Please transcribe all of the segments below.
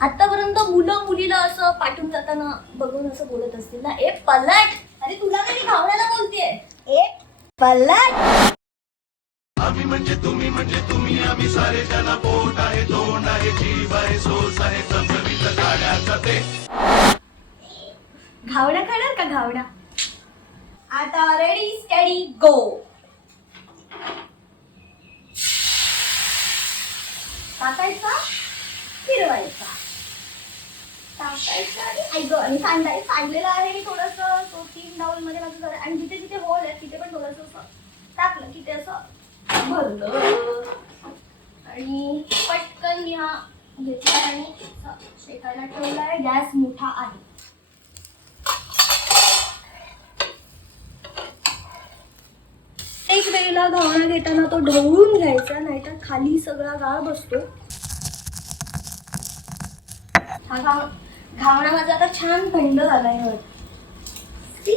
आतापर्यंत मुलं मुलीला असं पाठवून जाताना बघून असं बोलत असतील ना? ए पलट! अरे तुला कधी घावण्याला बोलतेय. ए पलट! आम्ही म्हणजे तुम्ही म्हणजे तुम्ही आम्ही सारे ज्यांना पोट आहे तोंड आहे जीभ आहे सोस आहे चमचमीत गाड्याचा ते. घावण्या खाणार का घावण्या आता रेडी स्टडी गो टाकायचा? फिरवायचा. आणि ऐक आणि सांडलेलं आहे मी थोडस. सो तीन डाऊल मध्ये माझं झालं. आणि जिथे जिथे होल आहे तिथे पण थोडस असं टाकलं की ते असं भरलं. आणि पटकन मी हा घेतला आणि असं शेकायला ठेवलाय. गॅस मोठा आहे. एक वेळेला घावणा घेताना तो ढवळून घ्यायचा नाहीतर खाली सगळा गाळ बसतो. हा गाळ घावणा माझा आता छान थंड झालाय आहे See?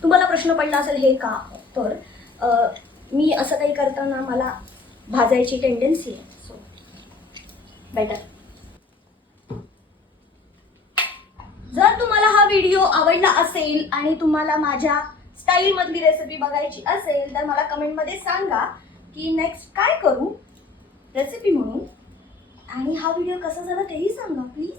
तुम्हाला प्रश्न पडला असेल हे का? तर मी असं काही करताना मला भाजायची टेंडन्सी आहे. सो बेटर जर तुम्हाला हा व्हिडिओ आवडला असेल आणि तुम्हाला माझ्या स्टाईलमधली रेसिपी बघायची असेल तर मला कमेंटमध्ये सांगा की नेक्स्ट काय करू? रेसिपी म्हणून आणि हा व्हिडिओ कसा झाला तेही सांगा प्लीज.